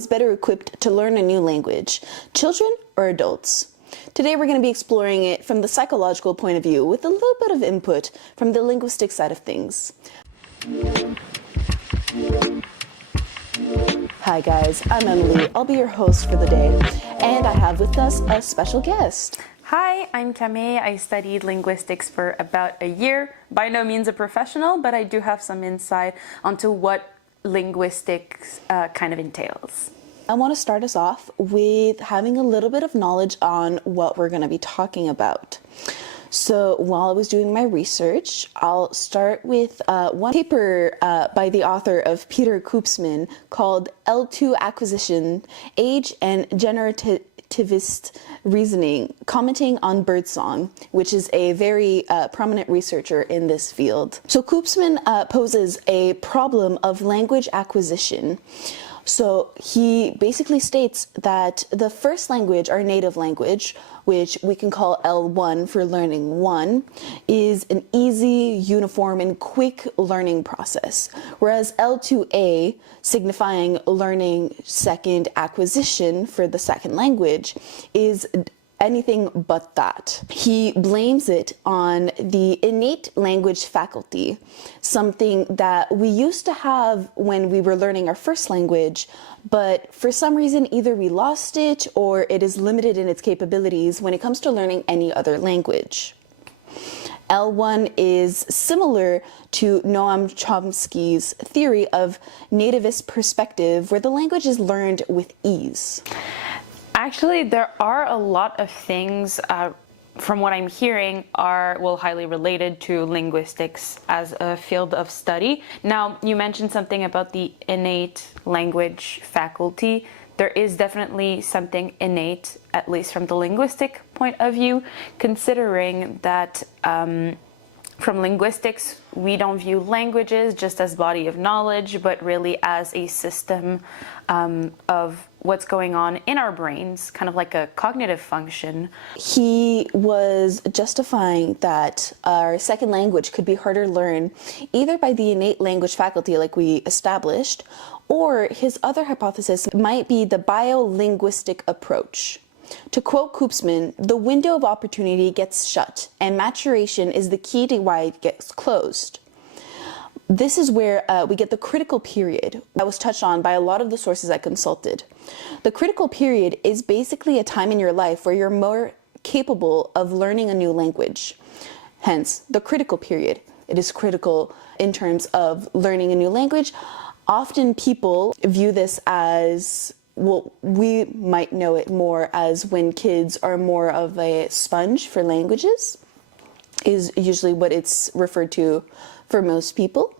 is better equipped to learn a new language, children or adults? Today we're going to be exploring it from the psychological point of view with a little bit of input from the linguistic side of things. Hi guys, I'm Emily. I'll be your host for the day, and I have with us a special guest. Hi, I'm Camille. I studied linguistics for about a year. By no means a professional, but I do have some insight onto what linguistics kind of entails. I want to start us off with having a little bit of knowledge on what we're going to be talking about. So while I was doing my research, I'll start with one paper by the author of Peter Koopsman called L2 Acquisition, Age and Generativist Reasoning, commenting on birdsong, which is a very prominent researcher in this field. So Koopsman poses a problem of language acquisition. So he basically states that the first language, our native language, which we can call L1 for learning one, is an easy, uniform, and quick learning process, whereas L2A, signifying learning second acquisition for the second language, is anything but that. He blames it on the innate language faculty, something that we used to have when we were learning our first language, but for some reason either we lost it or it is limited in its capabilities when it comes to learning any other language. L1 is similar to Noam Chomsky's theory of nativist perspective, where the language is learned with ease. Actually, there are a lot of things, from what I'm hearing, are highly related to linguistics as a field of study. Now, you mentioned something about the innate language faculty. There is definitely something innate, at least from the linguistic point of view, considering that from linguistics, we don't view languages just as body of knowledge, but really as a system of what's going on in our brains, kind of like a cognitive function. He was justifying that our second language could be harder to learn either by the innate language faculty like we established, or his other hypothesis might be the biolinguistic approach. To quote Koopsman, the window of opportunity gets shut, and maturation is the key to why it gets closed. This is where we get the critical period that was touched on by a lot of the sources I consulted. The critical period is basically a time in your life where you're more capable of learning a new language. Hence, the critical period. It is critical in terms of learning a new language. Often people view this as, well, we might know it more as when kids are more of a sponge for languages, is usually what it's referred to for most people.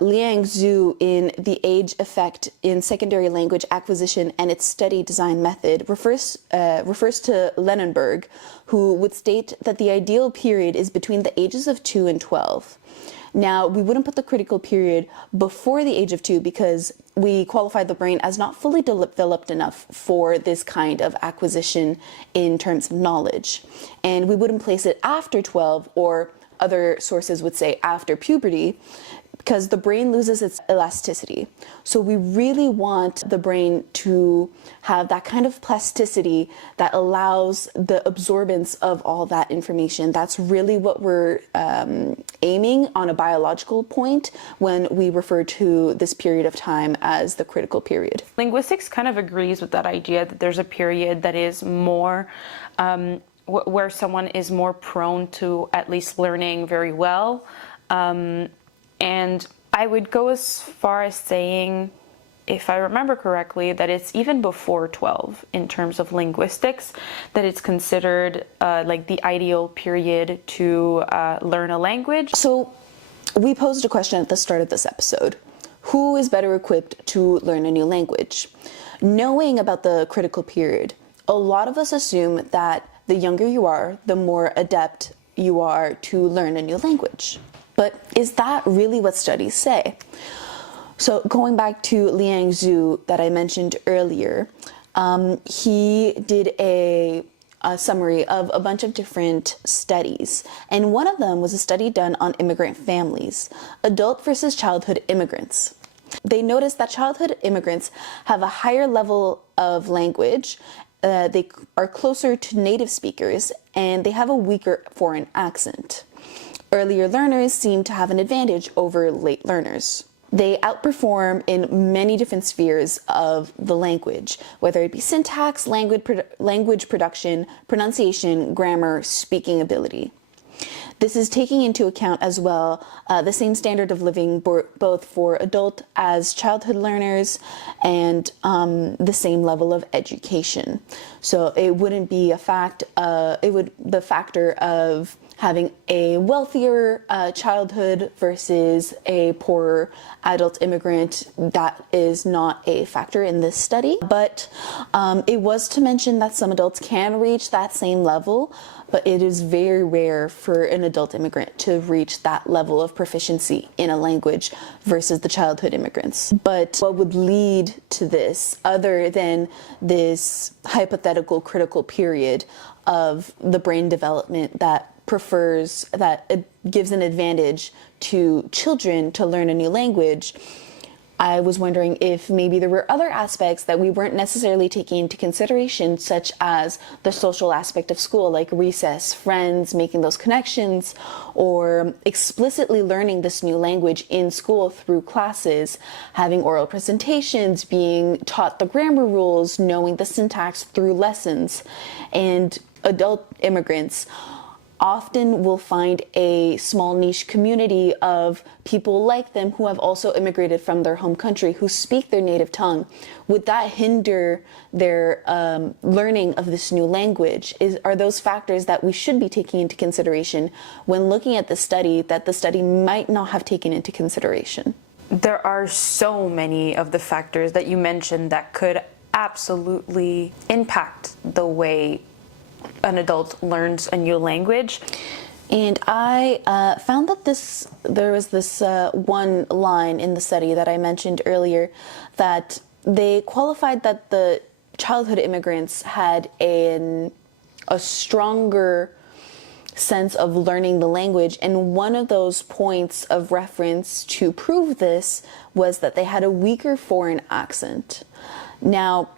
Liang Zhu, in The Age Effect in Secondary Language Acquisition and its Study Design Method, refers to Lenenberg, who would state that the ideal period is between the ages of 2 and 12. Now, we wouldn't put the critical period before the age of 2 because we qualify the brain as not fully developed enough for this kind of acquisition in terms of knowledge. And we wouldn't place it after 12, or other sources would say after puberty, because the brain loses its elasticity. So we really want the brain to have that kind of plasticity that allows the absorbance of all that information. That's really what we're aiming on a biological point when we refer to this period of time as the critical period. Linguistics kind of agrees with that idea that there's a period that is more where someone is more prone to at least learning very well. And I would go as far as saying, if I remember correctly, that it's even before 12 in terms of linguistics, that it's considered like the ideal period to learn a language. So we posed a question at the start of this episode. Who is better equipped to learn a new language? Knowing about the critical period, a lot of us assume that the younger you are, the more adept you are to learn a new language. But is that really what studies say? So going back to Liang Zhu that I mentioned earlier, he did a summary of a bunch of different studies. And one of them was a study done on immigrant families, adult versus childhood immigrants. They noticed that childhood immigrants have a higher level of language, they are closer to native speakers, and they have a weaker foreign accent. Earlier learners seem to have an advantage over late learners. They outperform in many different spheres of the language, whether it be syntax, language production, pronunciation, grammar, speaking ability. This is taking into account as well the same standard of living both for adult as childhood learners and the same level of education. So it wouldn't be the factor of having a wealthier childhood versus a poorer adult immigrant. That is not a factor in this study, but it was to mention that some adults can reach that same level, but it is very rare for an adult immigrant to reach that level of proficiency in a language versus the childhood immigrants. But what would lead to this, other than this hypothetical critical period of the brain development that it gives an advantage to children to learn a new language, I was wondering if maybe there were other aspects that we weren't necessarily taking into consideration, such as the social aspect of school, like recess, friends, making those connections, or explicitly learning this new language in school through classes, having oral presentations, being taught the grammar rules, knowing the syntax through lessons. And adult immigrants often will find a small niche community of people like them who have also immigrated from their home country, who speak their native tongue. Would that hinder their learning of this new language? Are those factors that we should be taking into consideration when looking at the study that the study might not have taken into consideration? There are so many of the factors that you mentioned that could absolutely impact the way an adult learns a new language. And I found that there was this one line in the study that I mentioned earlier, that they qualified that the childhood immigrants had a stronger sense of learning the language, and one of those points of reference to prove this was that they had a weaker foreign accent. Now,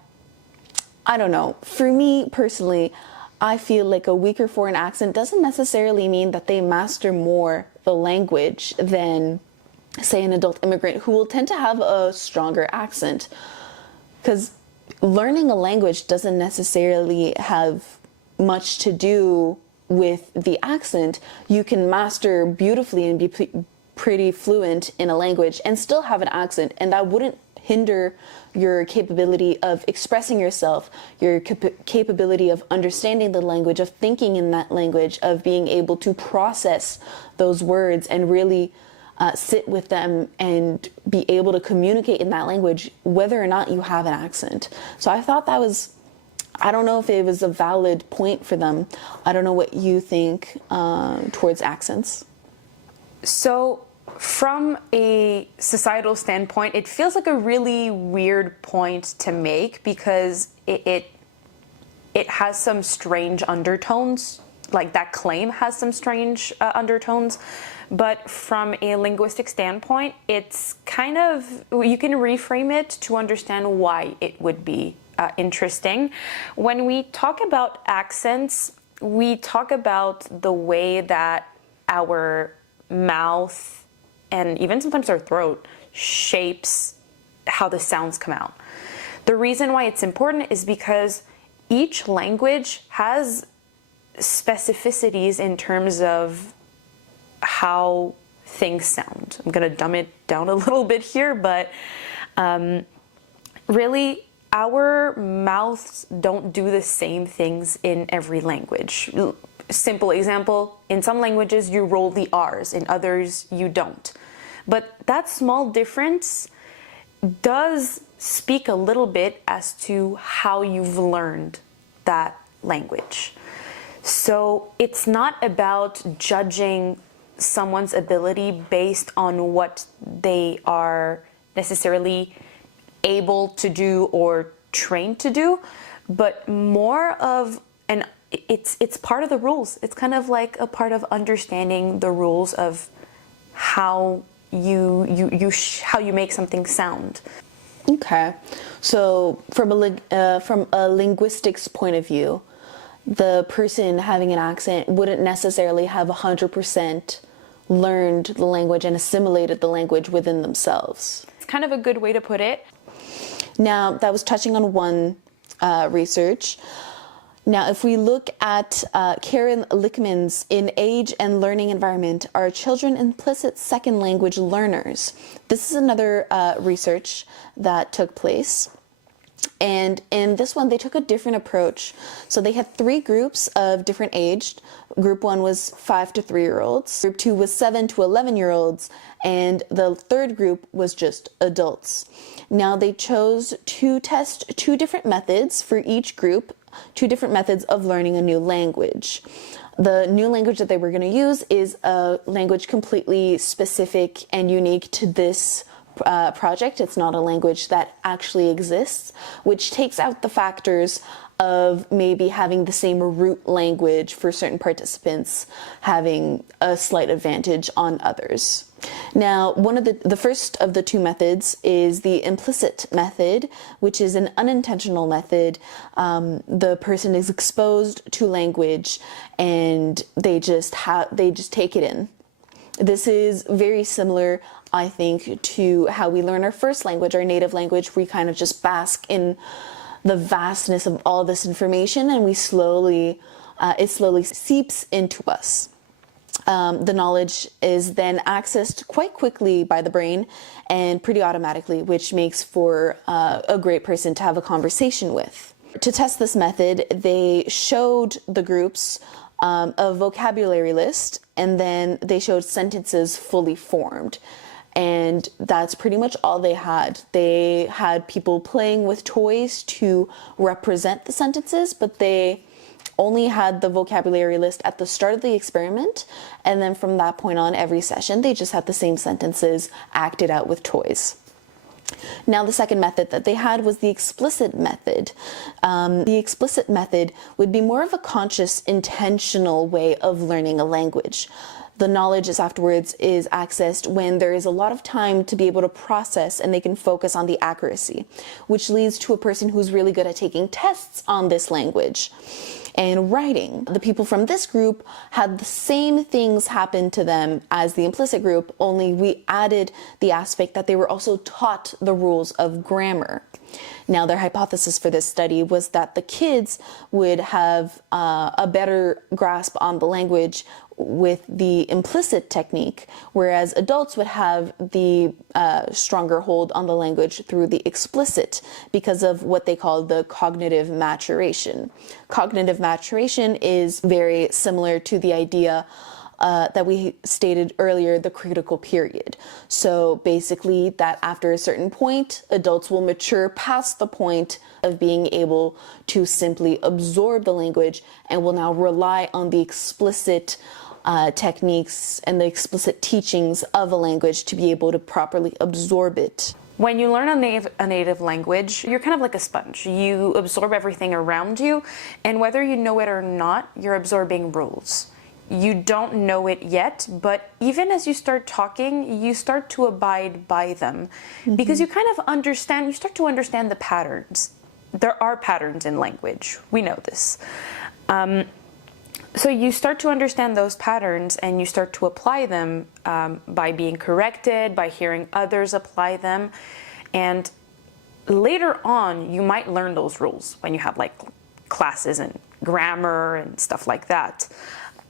I don't know, for me personally, I feel like a weaker foreign accent doesn't necessarily mean that they master more the language than, say, an adult immigrant who will tend to have a stronger accent. Because learning a language doesn't necessarily have much to do with the accent. You can master beautifully and be pretty fluent in a language and still have an accent, and that wouldn't hinder your capability of expressing yourself, your capability of understanding the language, of thinking in that language, of being able to process those words and really sit with them and be able to communicate in that language, whether or not you have an accent. So I thought that was, I don't know if it was a valid point for them. I don't know what you think towards accents. So from a societal standpoint, it feels like a really weird point to make, because it has some strange undertones. Like, that claim has some strange undertones. But from a linguistic standpoint, it's kind of, you can reframe it to understand why it would be interesting. When we talk about accents, we talk about the way that our mouth and even sometimes our throat shapes how the sounds come out. The reason why it's important is because each language has specificities in terms of how things sound. I'm going to dumb it down a little bit here, but really, our mouths don't do the same things in every language. Simple example, in some languages you roll the R's, in others you don't. But that small difference does speak a little bit as to how you've learned that language. So it's not about judging someone's ability based on what they are necessarily able to do or trained to do, but more of it's part of the rules. It's kind of like a part of understanding the rules of how how you make something sound. Okay, so from a linguistics point of view, the person having an accent wouldn't necessarily have 100% learned the language and assimilated the language within themselves. It's kind of a good way to put it. Now, that was touching on one research. Now, if we look at Karen Lickman's In Age and Learning Environment, Are Children Implicit Second Language Learners? This is another research that took place. And in this one, they took a different approach. So they had 3 groups of different aged. Group 1 was 5 to 3-year-olds. Group 2 was 7 to 11-year-olds. And the third group was just adults. Now they chose to test 2 different methods for each group, 2 different methods of learning a new language. The new language that they were going to use is a language completely specific and unique to this project. It's not a language that actually exists, which takes out the factors of maybe having the same root language for certain participants having a slight advantage on others. Now, one of the first of the 2 methods is the implicit method, which is an unintentional method. The person is exposed to language and they just take it in. This is very similar, I think, to how we learn our first language, our native language. We kind of just bask in the vastness of all this information, and it slowly seeps into us. The knowledge is then accessed quite quickly by the brain and pretty automatically, which makes for a great person to have a conversation with. To test this method, they showed the groups a vocabulary list, and then they showed sentences fully formed. And that's pretty much all they had. They had people playing with toys to represent the sentences, but they only had the vocabulary list at the start of the experiment. And then from that point on, every session, they just had the same sentences acted out with toys. Now, the second method that they had was the explicit method. The explicit method would be more of a conscious, intentional way of learning a language. The knowledge is accessed when there is a lot of time to be able to process, and they can focus on the accuracy, which leads to a person who's really good at taking tests on this language and writing. The people from this group had the same things happen to them as the implicit group, only we added the aspect that they were also taught the rules of grammar. Now, their hypothesis for this study was that the kids would have a better grasp on the language with the implicit technique, whereas adults would have the stronger hold on the language through the explicit because of what they call the cognitive maturation. Cognitive maturation is very similar to the idea that we stated earlier, the critical period. So basically that after a certain point, adults will mature past the point of being able to simply absorb the language and will now rely on the explicit techniques and the explicit teachings of a language to be able to properly absorb it. When you learn a native language, you're kind of like a sponge. You absorb everything around you, and whether you know it or not, you're absorbing rules. You don't know it yet, but even as you start talking, you start to abide by them because you kind of you start to understand the patterns. There are patterns in language. We know this. So you start to understand those patterns and you start to apply them by being corrected, by hearing others apply them. And later on, you might learn those rules when you have like classes in grammar and stuff like that.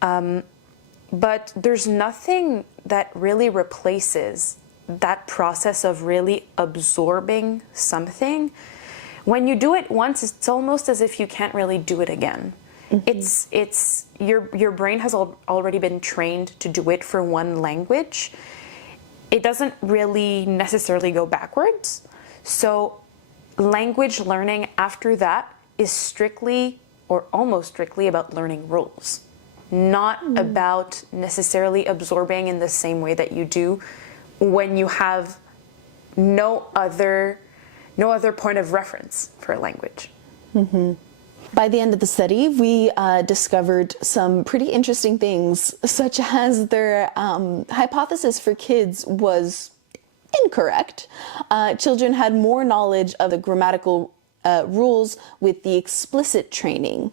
But there's nothing that really replaces that process of really absorbing something. When you do it once, it's almost as if you can't really do it again. It's your brain has already been trained to do it for one language. It doesn't really necessarily go backwards. So language learning after that is strictly or almost strictly about learning rules, not about necessarily absorbing in the same way that you do when you have no other point of reference for a language. By the end of the study, we discovered some pretty interesting things, such as their hypothesis for kids was incorrect. Children had more knowledge of the grammatical rules with the explicit training.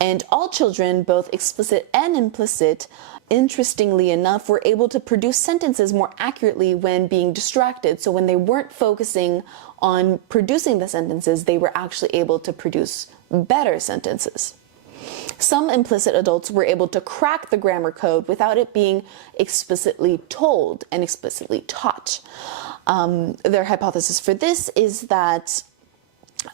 And all children, both explicit and implicit, interestingly enough, were able to produce sentences more accurately when being distracted. So when they weren't focusing on producing the sentences, they were actually able to produce better sentences. Some implicit adults were able to crack the grammar code without it being explicitly told and explicitly taught. Their hypothesis for this is that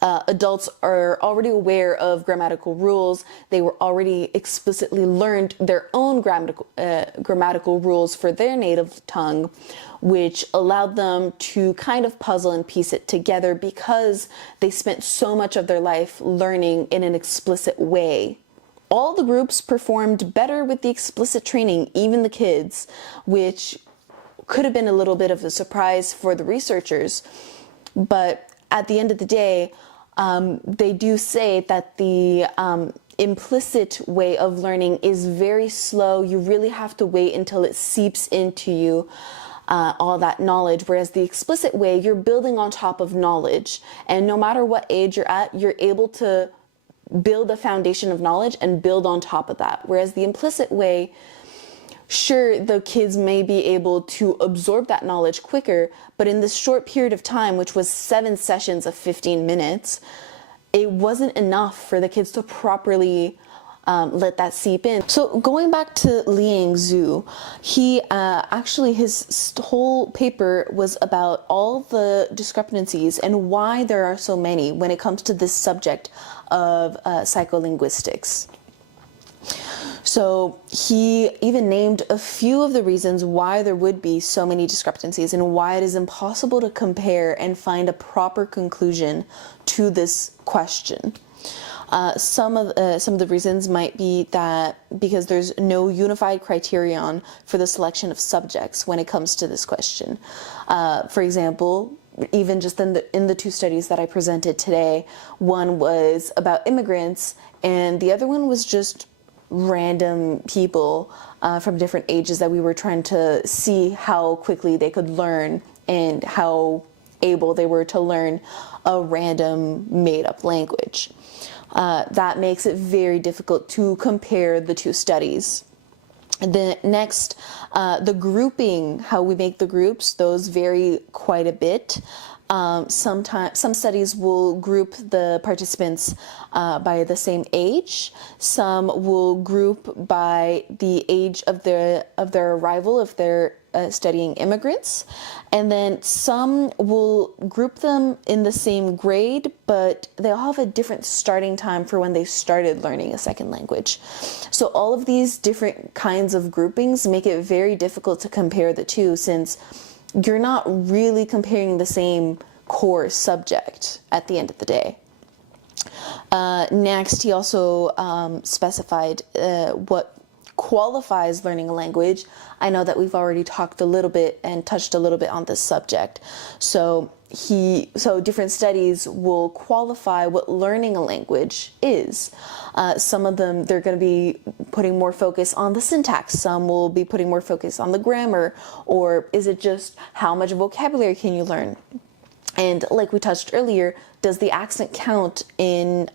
adults are already aware of grammatical rules. They were already explicitly learned their own grammatical rules for their native tongue, which allowed them to kind of puzzle and piece it together because they spent so much of their life learning in an explicit way. All the groups performed better with the explicit training, even the kids, which could have been a little bit of a surprise for the researchers. But at the end of the day, they do say that the implicit way of learning is very slow. You really have to wait until it seeps into you, all that knowledge. Whereas the explicit way, you're building on top of knowledge. And no matter what age you're at, you're able to build a foundation of knowledge and build on top of that. Whereas the implicit way, sure, the kids may be able to absorb that knowledge quicker, but in this short period of time, which was 7 sessions of 15 minutes, it wasn't enough for the kids to properly let that seep in. So going back to Liang Zhu, he actually, his whole paper was about all the discrepancies and why there are so many when it comes to this subject of psycholinguistics. So he even named a few of the reasons why there would be so many discrepancies and why it is impossible to compare and find a proper conclusion to this question. Some of the reasons might be that because there's no unified criterion for the selection of subjects when it comes to this question. For example, even just in the 2 studies that I presented today, one was about immigrants and the other one was just random people from different ages that we were trying to see how quickly they could learn and how able they were to learn a random made-up language. That makes it very difficult to compare the 2 studies. The next, the grouping, how we make the groups, those vary quite a bit. Some studies will group the participants by the same age. Some will group by the age of their arrival if they're studying immigrants, and then some will group them in the same grade, but they all have a different starting time for when they started learning a second language. So all of these different kinds of groupings make it very difficult to compare the 2, since you're not really comparing the same core subject at the end of the day. Next, he also specified what qualifies learning a language. I know that we've already talked a little bit and touched a little bit on this subject. So different studies will qualify what learning a language is. Some of them, they're going to be putting more focus on the syntax. Some will be putting more focus on the grammar, or is it just how much vocabulary can you learn? And like we touched earlier, does the accent count in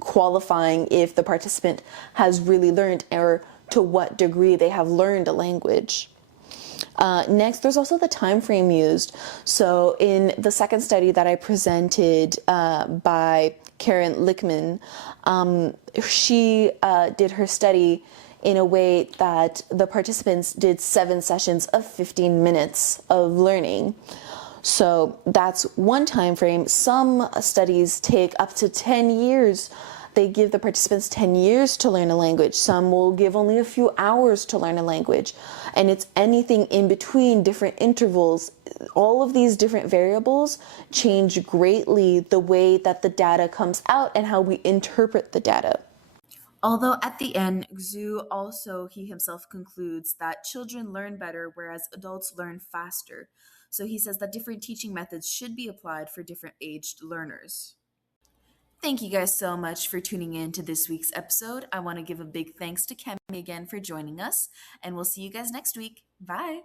qualifying if the participant has really learned, or to what degree they have learned a language? Next, there's also the time frame used. So in the second study that I presented by Karen Lickman, she did her study in a way that the participants did 7 sessions of 15 minutes of learning. So that's one time frame. Some studies take up to 10 years. They give the participants 10 years to learn a language. Some will give only a few hours to learn a language. And it's anything in between, different intervals. All of these different variables change greatly the way that the data comes out and how we interpret the data. Although at the end, Xu also, he himself concludes that children learn better, whereas adults learn faster. So he says that different teaching methods should be applied for different aged learners. Thank you guys so much for tuning in to this week's episode. I want to give a big thanks to Kemi again for joining us, and we'll see you guys next week. Bye.